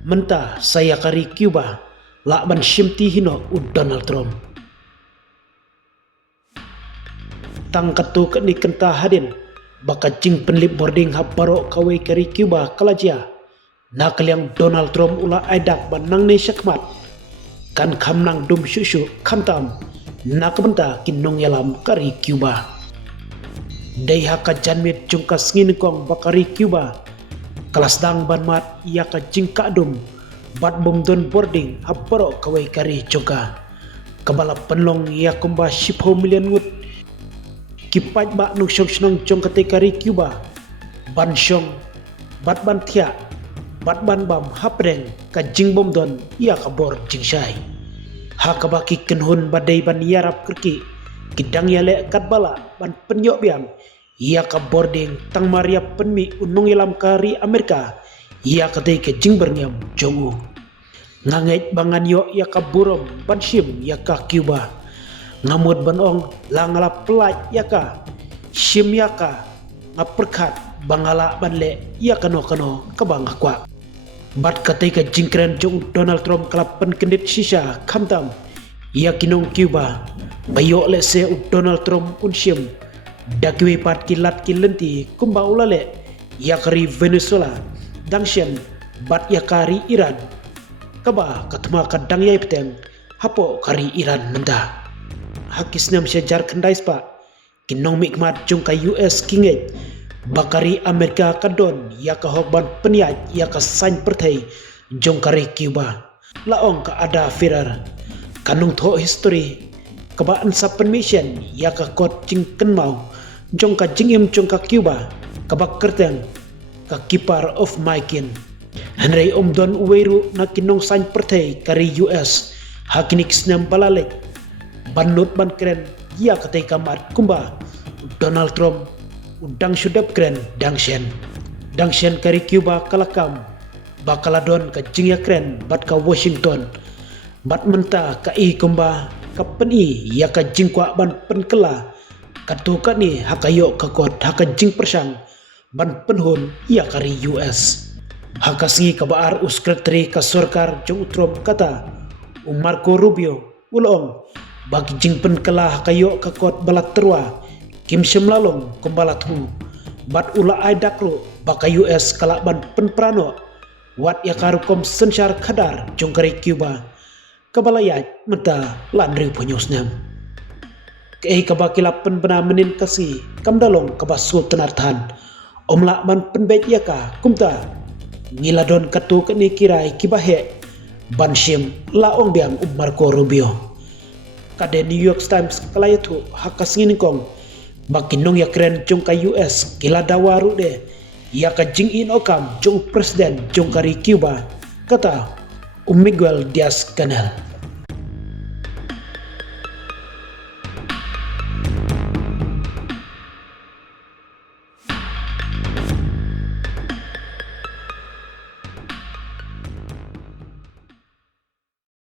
Menta saya kari Cuba lakban shimti hino u Donald Trump. Tang katu ni kenta hadin baka jing penlip boarding habaro kawai kari Cuba kalajia na kaliang Donald Trump ula aidak banang ne syakmat kan kam nang dum syusyu kamtam na kebenta kinong yalam kari Cuba. Dai haka janmit jungka sngin kong bakari Cuba kelas dang ban mat ia ka jingka dum bat bom don boarding habaro kawai kari jungka kebala penlong ia kumba 10 million ngut kipat ba nu syong syong jong kate kari Cuba ban syong bat ban thia bat ban bam hapreng ka jing bom don ia ka bor jing syai ha ka baki kenhun badai ban yarap kerki kidang yale kat bala ban penyok biang ia ka boarding tang maria penmi unong ilam kari Amerika ia kate ke jing berngam jongu ngangait bangan yo ia ka burom ban shim ia ka Cuba ngamut ban ong langala pelat ia ka shim ia ka ngaperkat bangala banle ia kano ka bang akwa bat kate ke jingkren jong Donald Trump kalapan kendit shisha kamtam ia kinong Cuba bayo le se Donald Trump unshim dakwe pat kilat kilenti kumba ulale ia kari Venezuela dangshen bat ia kari Iran kaba katma kadang yai peteng hapo kari Iran menda hakisnam syajar kendais pa kinong mikmat jungka US kinget bakari Amerika kadon ia ka hokban peniat ia ka sain pertai jongkari Cuba laong ka ada firar kanung tho history kaba ansa permission ia ka kot jing kenmau jongka jingim jongka Cuba kaba kerteng ka kipar of maikin Henry Don Uweru na kinong sain pertai kari US hakinik snam balalek banut ban kren ia katai kamat kumba Donald Trump udang sudap kren dangshen kari Cuba kalakam bakaladon ka jingya kren bat ka Washington bat menta ka i kumba ka peni ia ka jingkwa ban penkela katuka ni hakayo ka kot haka jing persang ban penhun ia kari US hakasngi ka baar uskretri ka sorkar jong Trump kata Marco Rubio ulong bagi jing penkela hakayo ka kot balat terwa Kim Shemlalong kumbalat hu bat ula aidakro baka US kalaban penprano wat ya karukom sensyar kadar jongkari Cuba kabalayat menta landri punyusnam kei kabakilapan bena menin kasi kamdalong kabasul tenartan omla ban penbet yaka kumta ngiladon katu keni kirai kibahe banshim laong biang Marco Rubio kade New York Times kalayatu hakasngin kong makinong ya keren jongka US kila dawaru de ya ka jing in okam jong presiden jongkari Cuba kata Miguel Diaz-Canel.